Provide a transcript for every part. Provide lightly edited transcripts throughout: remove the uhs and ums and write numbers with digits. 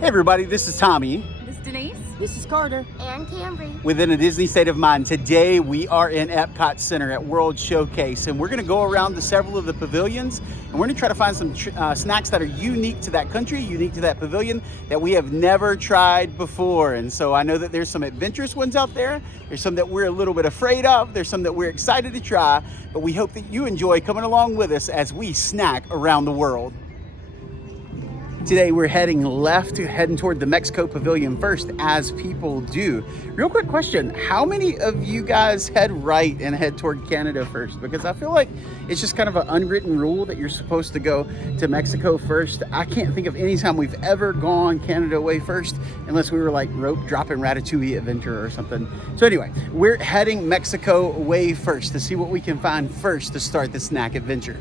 Hey everybody, this is Tommy. This is Denise. This is Carter. And Camry. Within a Disney State of Mind. Today we are in Epcot Center at World Showcase, and we're going to go around to several of the pavilions, and we're going to try to find some snacks that are unique to that country, unique to that pavilion, that we have never tried before. And so I know that there's some adventurous ones out there. There's some that we're a little bit afraid of. There's some that we're excited to try, but we hope that you enjoy coming along with us as we snack around the world. Today we're heading left, heading toward the Mexico Pavilion first, as people do. Real quick question, how many of you guys head right and head toward Canada first? Because I feel like it's just kind of an unwritten rule that you're supposed to go to Mexico first. I can't think of any time we've ever gone Canada way first, unless we were like rope dropping Ratatouille adventure or something. So anyway, we're heading Mexico way first to see what we can find first to start the snack adventure.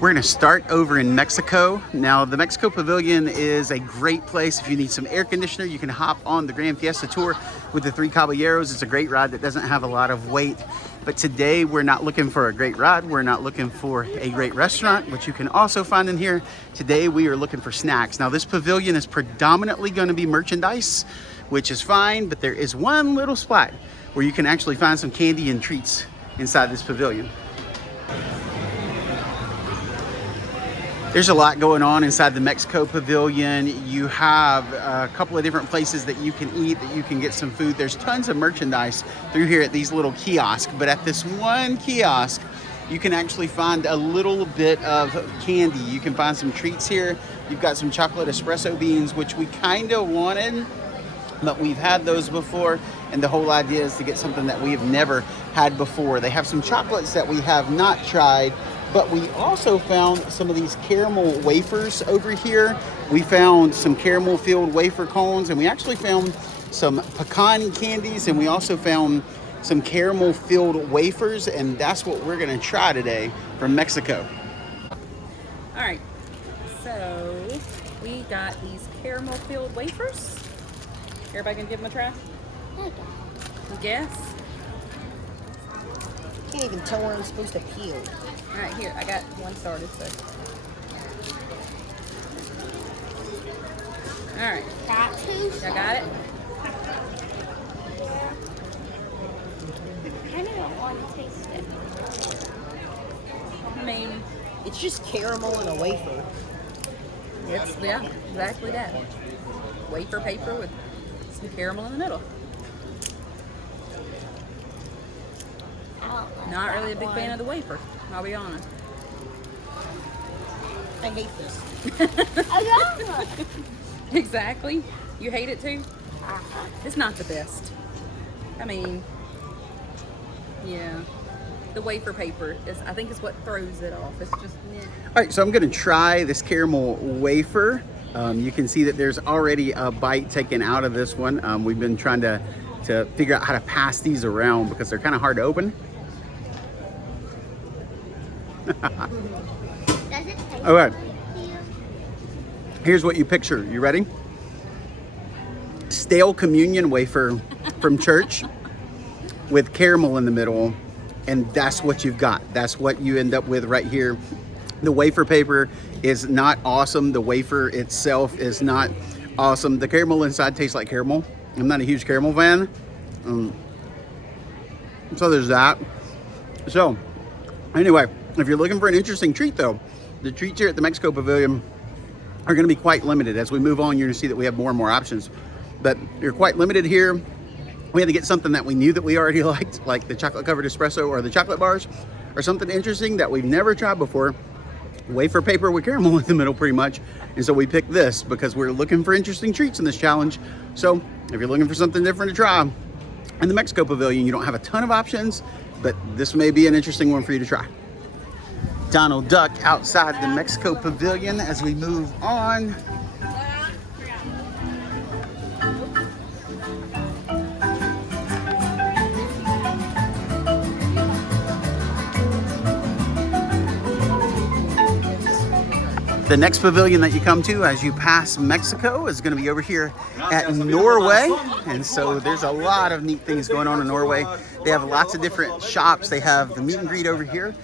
We're gonna start over in Mexico. Now, the Mexico Pavilion is a great place. If you need some air conditioner, you can hop on the Grand Fiesta Tour with the Three Caballeros. It's a great ride that doesn't have a lot of weight. But today, we're not looking for a great ride. We're not looking for a great restaurant, which you can also find in here. Today, we are looking for snacks. Now, this pavilion is predominantly gonna be merchandise, which is fine, but there is one little spot where you can actually find some candy and treats inside this pavilion. There's a lot going on inside the Mexico Pavilion. You have a couple of different places that you can eat, that you can get some food. There's tons of merchandise through here at these little kiosks, but at this one kiosk, you can actually find a little bit of candy. You can find some treats here. You've got some chocolate espresso beans, which we kind of wanted, but we've had those before, and the whole idea is to get something that we have never had before. They have some chocolates that we have not tried, but we also found some of these caramel wafers over here. We found some caramel filled wafer cones, and we actually found some pecan candies, and we also found some caramel filled wafers, and that's what we're gonna try today from Mexico. All right, so we got these caramel filled wafers. Everybody can give them a try? Guess? Can't even tell where I'm supposed to peel. All right, here, I got one started, so. All right. Got two. I got it? I kind of don't want to taste it. I mean, It's just caramel and a wafer. it's, yeah, exactly that. Wafer paper with some caramel in the middle. I don't like Not that really a big one. fan of the wafer, I'll be honest. I hate this. I love it. Exactly. You hate it too? It's not the best. I mean, yeah. The wafer paper is, I think, is what throws it off. It's just, meh. All right, so I'm gonna try this caramel wafer. You can see that there's already a bite taken out of this one. We've been trying to figure out how to pass these around because they're kind of hard to open. Does it taste All right, good to you? here's what you picture. You ready? Stale communion wafer from church with caramel in the middle, and that's what you've got. That's what you end up with right here. The wafer paper is not awesome. The wafer itself is not awesome. The caramel inside tastes like caramel. I'm not a huge caramel fan. So there's that. So anyway, if you're looking for an interesting treat though, the treats here at the Mexico Pavilion are gonna be quite limited. As we move on, you're gonna see that we have more and more options, but you're quite limited here. We had to get something that we knew that we already liked, like the chocolate covered espresso or the chocolate bars, or something interesting that we've never tried before. Wafer paper with caramel in the middle pretty much. And so we picked this because we're looking for interesting treats in this challenge. So if you're looking for something different to try in the Mexico Pavilion, you don't have a ton of options, but this may be an interesting one for you to try. Donald Duck outside the Mexico Pavilion as we move on. The next pavilion that you come to as you pass Mexico is going to be over here at Norway. And so there's a lot of neat things going on in Norway. They have lots of different shops. They have the meet and greet over here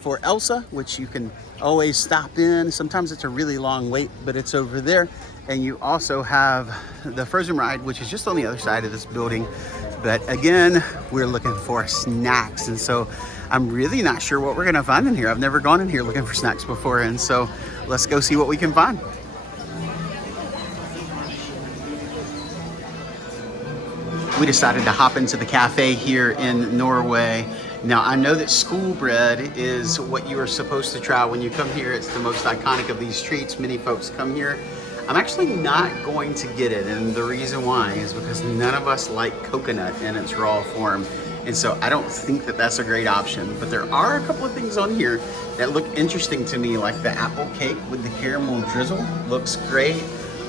for Elsa, which you can always stop in. Sometimes it's a really long wait, but it's over there. And you also have the Frozen ride, which is just on the other side of this building. But again, we're looking for snacks. And so I'm really not sure what we're gonna find in here. I've never gone in here looking for snacks before. And so let's go see what we can find. We decided to hop into the cafe here in Norway. Now, I know that school bread is what you are supposed to try when you come here. It's the most iconic of these treats. Many folks come here. I'm actually not going to get it, and the reason why is because none of us like coconut in its raw form. And so I don't think that that's a great option. But there are a couple of things on here that look interesting to me, like the apple cake with the caramel drizzle. Looks great.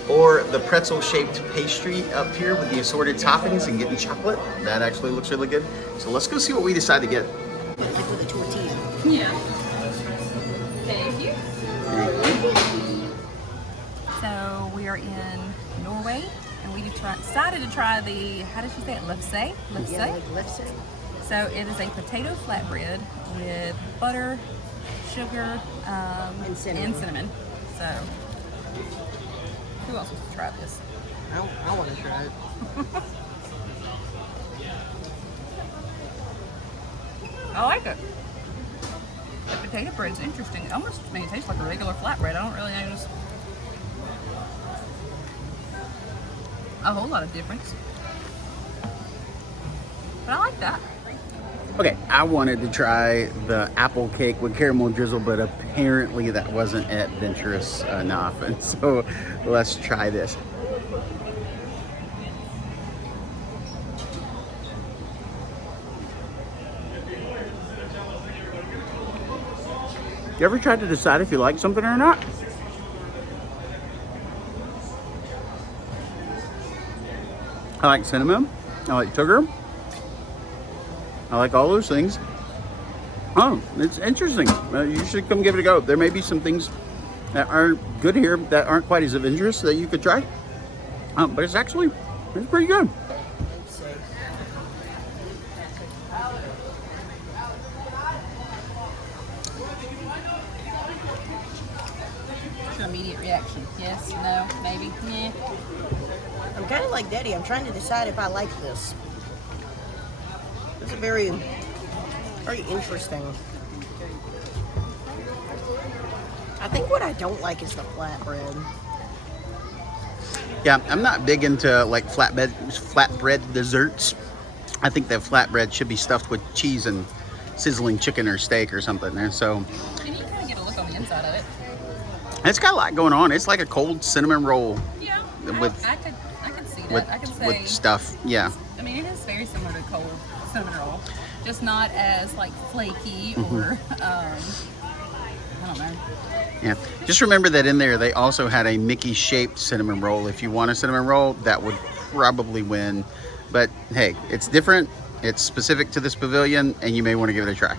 Or the pretzel-shaped pastry up here with the assorted toppings and getting chocolate. That actually looks really good. So let's go see what we decide to get. Like with a tortilla. Yeah. Thank you. So we are in Norway, and we decided to try the, how did she say it, lefse? Lefse? Yeah, like lefse. So it is a potato flatbread with butter, sugar, And cinnamon. So who else wants to try this? I want to try it. I like it. The potato bread's interesting. It almost makes it taste like a regular flatbread. I don't really notice a whole lot of difference. But I like that. Okay, I wanted to try the apple cake with caramel drizzle, but apparently that wasn't adventurous enough. And so let's try this. You ever tried to decide if you like something or not? I like cinnamon. I like sugar. I like all those things. Oh, it's interesting. You should come give it a go. There may be some things that aren't good here that aren't quite as of interest that you could try. But it's pretty good. What's your immediate reaction? Yes, no, maybe, yeah. I'm kind of like Daddy. I'm trying to decide if I like this. It's very interesting. I think what I don't like is the flatbread. Yeah, I'm not big into like flatbread desserts. I think that flatbread should be stuffed with cheese and sizzling chicken or steak or something there. So And you kind of get a look on the inside of it. it's got a lot going on. It's like a cold cinnamon roll. Yeah, With- I could see that. with, I can say, with stuff. Yeah. I mean, it is very similar to cold cinnamon roll, just not as like flaky or I don't know. Yeah. Just remember that in there they also had a Mickey shaped cinnamon roll. If you want a cinnamon roll, that would probably win. But hey, it's different. It's specific to this pavilion, and you may want to give it a try.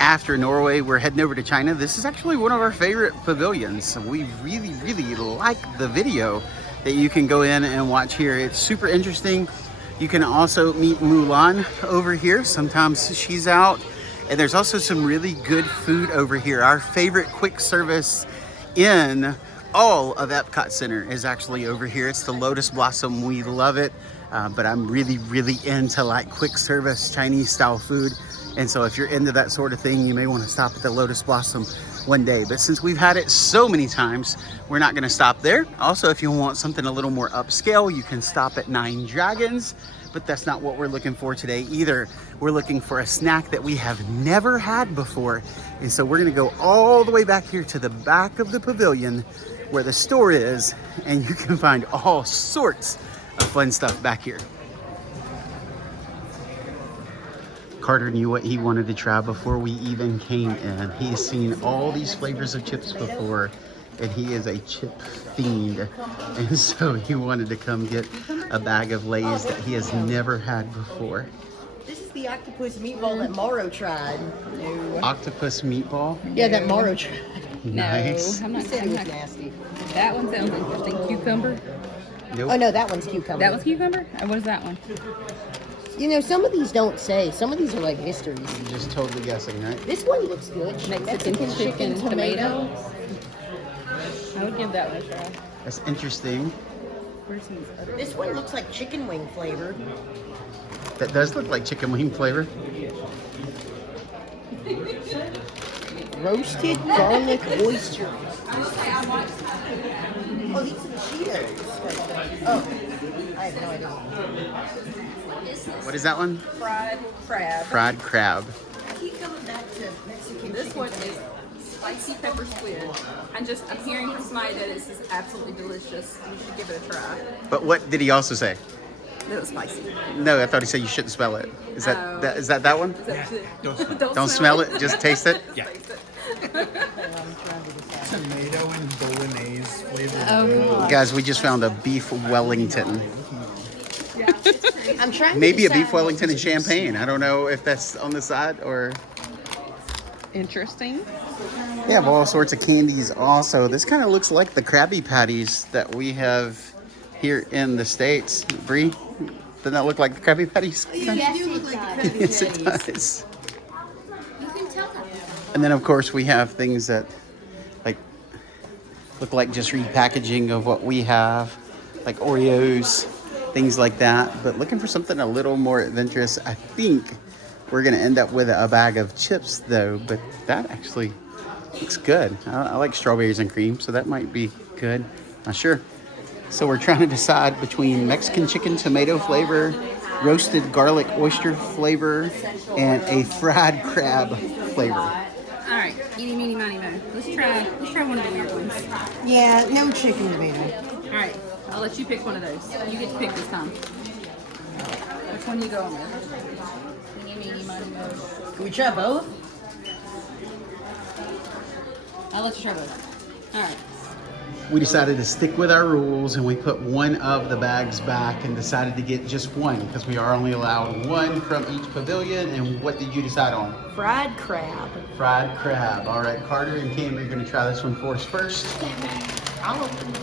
After Norway, we're heading over to China. This is actually one of our favorite pavilions. We really, really like the video that you can go in and watch here. It's super interesting. You can also meet Mulan over here. Sometimes she's out. And there's also some really good food over here. Our favorite quick service in all of Epcot Center is actually over here. It's the Lotus Blossom. We love it. But I'm really, really into like quick service Chinese style food. And so if you're into that sort of thing, you may want to stop at the Lotus Blossom one day. But since we've had it so many times, we're not going to stop there. Also, if you want something a little more upscale, you can stop at Nine Dragons. But that's not what we're looking for today either. We're looking for a snack that we have never had before. And so we're going to go all the way back here to the back of the pavilion where the store is. And you can find all sorts of fun stuff back here. Carter knew what he wanted to try before we even came in. He has seen all these flavors of chips before, and he is a chip fiend. And so he wanted to come get a bag of Lay's that he has never had before. This is the octopus meatball that Morrow tried. No. Octopus meatball. Yeah, that Morrow tried. Nice. No, I'm He not. said I'm it not. was nasty. That one sounds interesting. Cucumber. Nope. Oh no, that one's cucumber. That one's cucumber. Or what is that one? You know, some of these don't say. Some of these are like mysteries. You're just totally guessing, right? This one looks good. Mexican chicken tomato. I would give that one a try. That's interesting. Where's these other? This one looks like chicken wing flavored. That does look like chicken wing flavor. Roasted garlic oyster. Oh, these are Cheetos. Oh, I have no idea. What is that one? Fried crab. Fried crab. I keep coming back to Mexican This chicken one tomato. is spicy pepper squid. I'm hearing from somebody that this is absolutely delicious. You should give it a try. But what did he also say? That was spicy. No, I thought he said you shouldn't smell it. Is that Oh. is that one? Don't smell it, just taste it? Just taste it. Tomato and bolognese flavor. Oh, Guys, we just found a beef Wellington. I'm trying to Maybe a decide- beef Wellington and champagne. I don't know if that's on the side or... interesting. They have all sorts of candies also. This kind of looks like the Krabby Patties that we have here in the States. Bree, doesn't that look like the Krabby Patties? Yes, it does. Yes, it does. You can tell that. And then, of course, we have things that like look like just repackaging of what we have, like Oreos, things like that. But looking for something a little more adventurous. I think we're going to end up with a bag of chips, though. But that actually looks good. I like strawberries and cream, so that might be good. Not sure. So we're trying to decide between Mexican chicken tomato flavor, roasted garlic oyster flavor, and a fried crab flavor. All right, eeny, meeny, miny, mo. Let's try one of the weird ones. Yeah, no chicken tomato. All right, I'll let you pick one of those. You get to pick this time. Which one you going with? Eeny, meeny, miny, mo. Can we try both? I'll let you try both. All right. We decided to stick with our rules and we put one of the bags back and decided to get just one because we are only allowed one from each pavilion. And what did you decide on? Fried crab. Fried crab. All right, Carter and Cam, you're going to try this one for us first. I'll open it.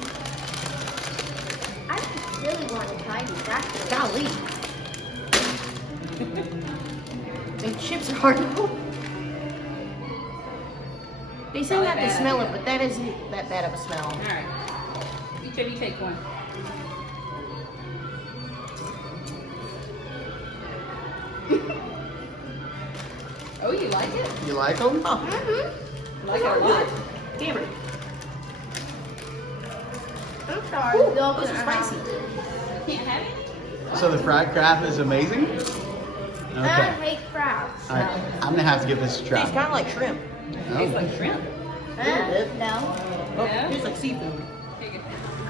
I really want to try these, actually. Golly. The chips are hard to open. They say not to smell it, but that isn't that bad of a smell. All right. Each of you take one. Oh, you like it? You like them? Oh, You like it a lot. Cameron. I'm sorry. Ooh, those are spicy. Can't have it? So the fried crab is amazing? I Okay. hate crabs. All right, I'm going to have to give this a try. Tastes kind of like shrimp. Tastes like shrimp. No. Oh, Yeah? tastes like seafood. Here you go.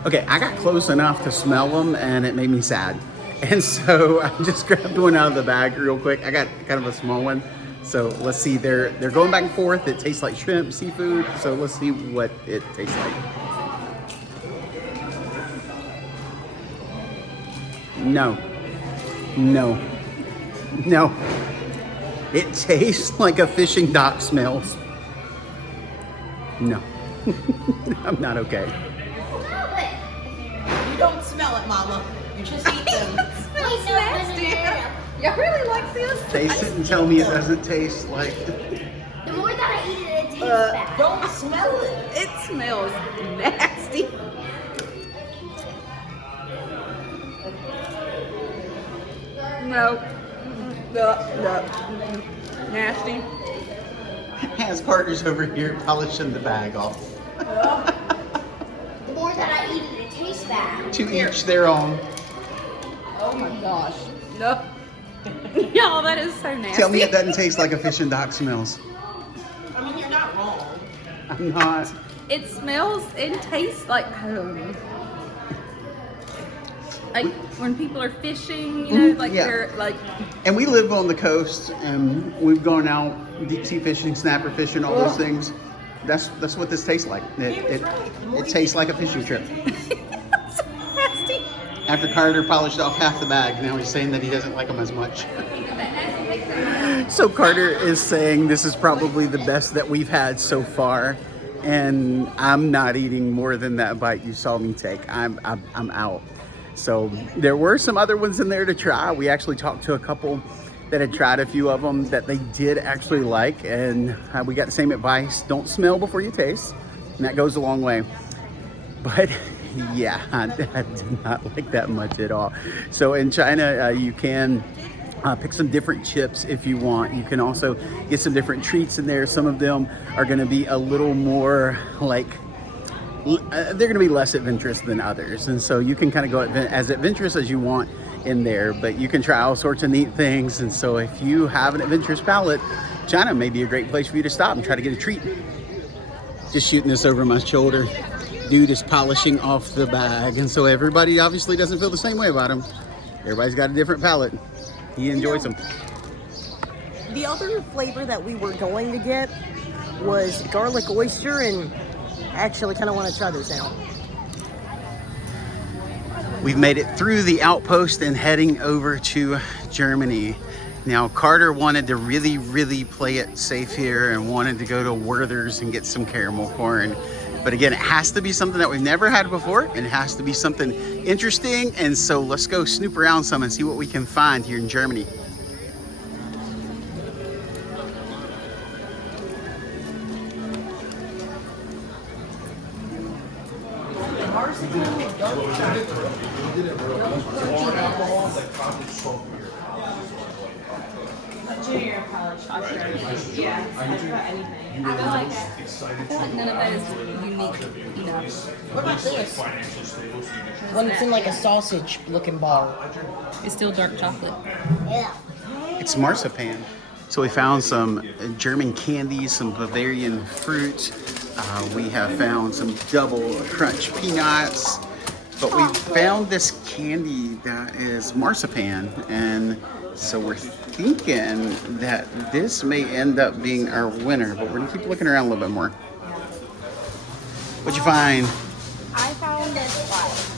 Okay, I got close enough to smell them and it made me sad. And so I just grabbed one out of the bag real quick. I got kind of a small one. So let's see, they're going back and forth. It tastes like shrimp, seafood. So let's see what it tastes like. No. No. No. It tastes like a fishing dock smells. No. I'm not okay. You don't smell it, Mama. You just eat them. Wait, no, it doesn't matter. Y'all really like this? Taste it and tell me it doesn't taste like... The more that I eat it, it tastes bad. Don't smell it. It smells nasty. No. No. Nasty. Has Carter's over here polishing the bag off. The more that I eat it, it tastes bad. To each their own. Oh my gosh. No. Y'all, that is so nasty. Tell me it doesn't taste like a fish and dock smells. I mean, you're not wrong. I'm not. It smells and tastes like home. Like when people are fishing, you know, like yeah. they're like, And we live on the coast and we've gone out deep sea fishing, snapper fishing, all those things. That's what this tastes like. It tastes like a fishing trip. so nasty. After Carter polished off half the bag, now he's saying that he doesn't like them as much. So Carter is saying this is probably the best that we've had so far, and I'm not eating more than that bite you saw me take. I'm out. So there were some other ones in there to try. We actually talked to a couple that had tried a few of them that they did actually like, and we got the same advice: don't smell before you taste, and that goes a long way. But yeah, I did not like that much at all. So in China, you can pick some different chips if you want. You can also get some different treats in there. Some of them are going to be a little more like, they're going to be less adventurous than others. And so you can kind of go as adventurous as you want in there, but you can try all sorts of neat things. And so if you have an adventurous palate, China may be a great place for you to stop and try to get a treat. Just shooting this over my shoulder. Dude is polishing off the bag. And so everybody obviously doesn't feel the same way about him. Everybody's got a different palate. He enjoys them. The other flavor that we were going to get was garlic oyster, and actually kind of want to try those out. We've made it through the outpost and heading over to Germany. Now, Carter wanted to really play it safe here and wanted to go to Werther's and get some caramel corn. But again, it has to be something that we've never had before, and it has to be something interesting. And so let's go snoop around some and see what we can find here in Germany. Junior college, yeah, I feel like none of that is unique enough. What about this? One that's in like a sausage looking ball. It's still dark chocolate. Yeah. It's marzipan. So we found some German candies, some Bavarian fruit. We have found some double crunch peanuts. But we found this candy that is marzipan. And so we're thinking that this may end up being our winner. But we're going to keep looking around a little bit more. What'd you find? I found this one.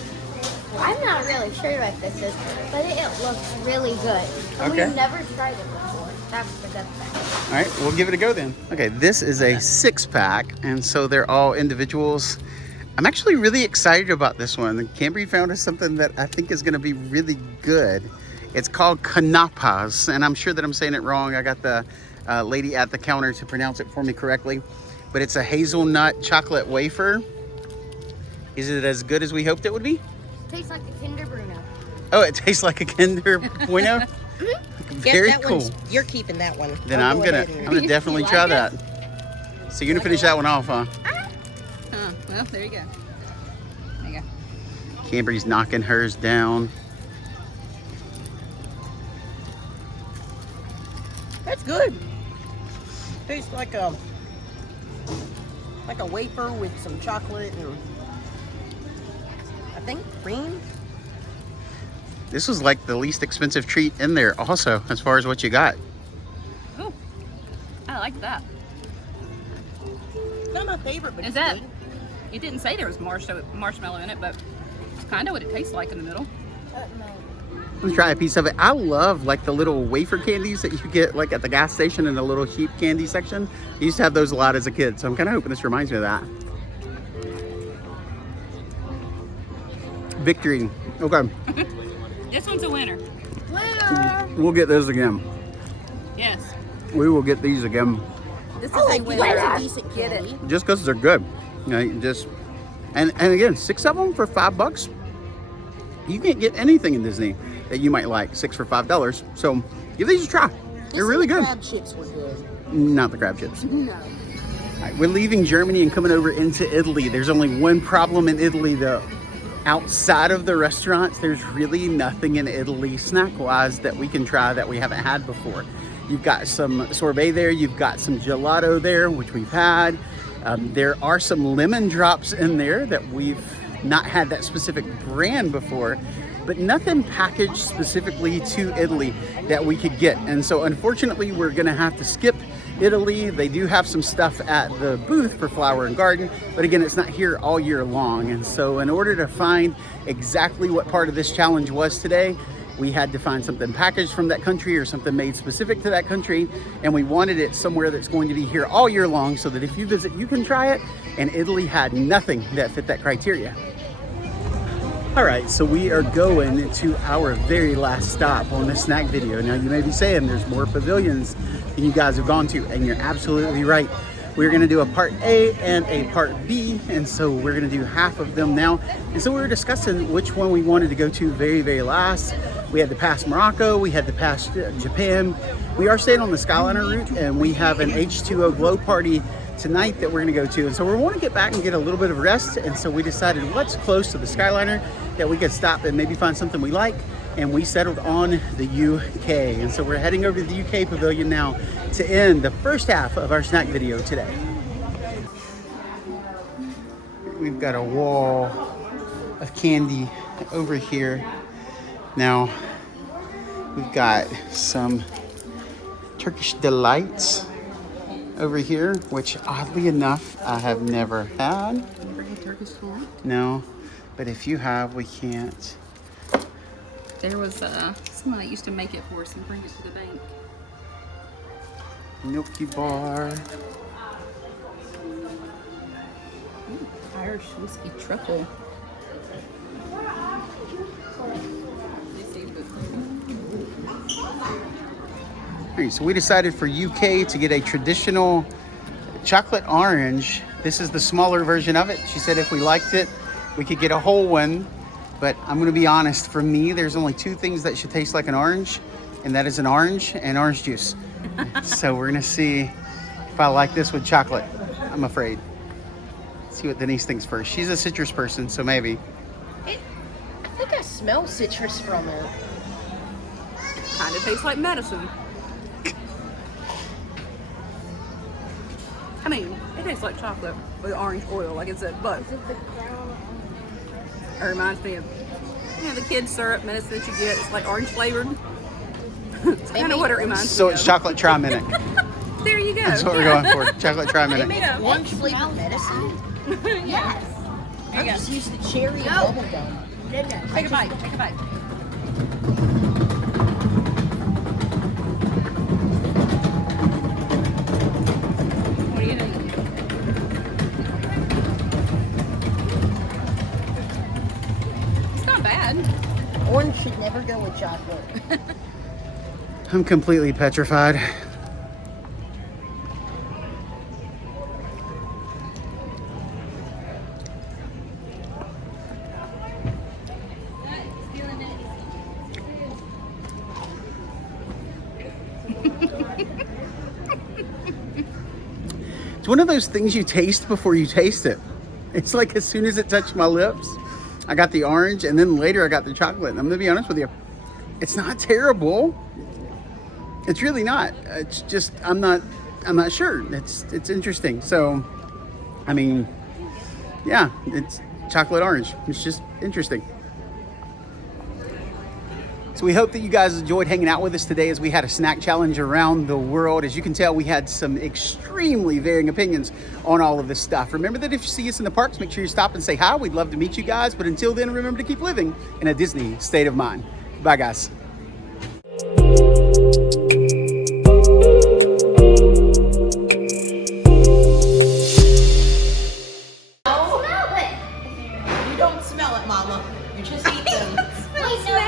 I'm not really sure what this is, but it looks really good. And Okay. We've never tried it before. That's the good thing. All right, we'll give it a go then. Okay, this is a 6-pack, and so they're all individuals. I'm actually really excited about this one. Cambry found us something that I think is going to be really good. It's called Knapas, and I'm sure that I'm saying it wrong. I got the lady at the counter to pronounce it for me correctly, but it's a hazelnut chocolate wafer. Is it as good as we hoped it would be? Tastes like a Kinder Bruno. Oh, it tastes like a Kinder Bueno? Very that cool. You're keeping that one. Then I'll I'm go gonna ahead and- definitely You try like that. So you're gonna finish that one off, huh? Huh, well, there you go. There you go. Cambry's knocking hers down. That's good. Tastes like a wafer with some chocolate and I think cream. This was like the least expensive treat in there also, as far as what you got. Ooh, I like that. Not my favorite, but Is it's that? good. It didn't say there was marshmallow in it, but it's kind of what it tastes like in the middle. Let me try a piece of it. I love like the little wafer candies that you get like at the gas station in the little cheap candy section. I used to have those a lot as a kid, so I'm kind of hoping this reminds me of that. Victory. Okay, This one's a winner. Winner! we'll get those again. Yes. We will get these again This is I a like winner. these. That's a decent Get candy. it. just because they're good. You know, just and again, 6 of them for $5. You can't get anything in Disney that you might like 6 for $5. So give these a try. They're really good. Crab chips were good. Not the crab chips. No. All right, we're leaving Germany and coming over into Italy. There's only one problem in Italy though. Outside of the restaurants, there's really nothing in Italy snack-wise that we can try that we haven't had before. You've got some sorbet there, you've got some gelato there, which we've had. There are some lemon drops in there that we've not had that specific brand before, but nothing packaged specifically to Italy that we could get. And so unfortunately, we're gonna have to skip Italy. They do have some stuff at the booth for Flower and Garden, but again, it's not here all year long. And so in order to find exactly what part of this challenge was today, we had to find something packaged from that country or something made specific to that country. And we wanted it somewhere that's going to be here all year long so that if you visit, you can try it. And Italy had nothing that fit that criteria. All right, so we are going to our very last stop on the snack video. Now you may be saying there's more pavilions than you guys have gone to, and you're absolutely right. We're gonna do a part A and a part B, and so we're gonna do half of them now. And so we were discussing which one we wanted to go to very last. We had to pass Morocco, we had to pass Japan. We are staying on the Skyliner route, and we have an H2O glow party tonight that we're gonna go to. And so we want to get back and get a little bit of rest, and so we decided what's close to the Skyliner that we could stop and maybe find something we like, and we settled on the UK. And so we're heading over to the UK pavilion now to end the first half of our snack video today. We've got a wall of candy over here. Now we've got some Turkish delights over here, which oddly enough I have never had. Never had Turkish delight? No, but if you have, we can't. There was someone that used to make it for us and bring it to the bank. Milky bar. Ooh, Irish whiskey truffle. All right, so we decided for UK to get a traditional chocolate orange. This is the smaller version of it. She said if we liked it, we could get a whole one. But I'm gonna be honest, for me, there's only two things that should taste like an orange, and that is an orange and orange juice. So we're gonna see if I like this with chocolate, I'm afraid. Let's see what Denise thinks first. She's a citrus person, so maybe. I think I smell citrus from it. Kind of tastes like medicine. I mean, it tastes like chocolate with orange oil, like it said, but it reminds me of, you know, the kid syrup medicine that you get. It's like orange flavored. It's kind of what it reminds me So of. it's chocolate triminic. There you go. That's what we're going for. Chocolate triminic. Yeah. Orange flavored medicine? Yes. I just used the cherry and bubble gum. Take a bite. Take a bite. What do you think? It's not bad. Orange should never go with chocolate. I'm completely petrified. It's one of those things you taste before you taste it. It's like as soon as it touched my lips, I got the orange, and then later I got the chocolate. And I'm gonna be honest with you, it's not terrible. It's really not. It's just I'm not sure. It's interesting. So, I mean, yeah, it's chocolate orange. It's just interesting. So we hope that you guys enjoyed hanging out with us today as we had a snack challenge around the world. As you can tell, we had some extremely varying opinions on all of this stuff. Remember that if you see us in the parks, make sure you stop and say hi. We'd love to meet you guys. But until then, remember to keep living in a Disney state of mind. Bye, guys. Smell it. You don't smell it, Mama. You just eat them. Wait, no.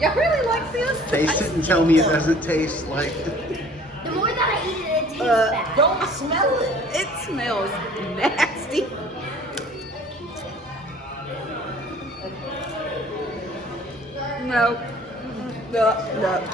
Y'all really like this? Taste it and tell me it doesn't taste like... The more that I eat it, it tastes bad. Don't smell it. It smells nasty. No. No.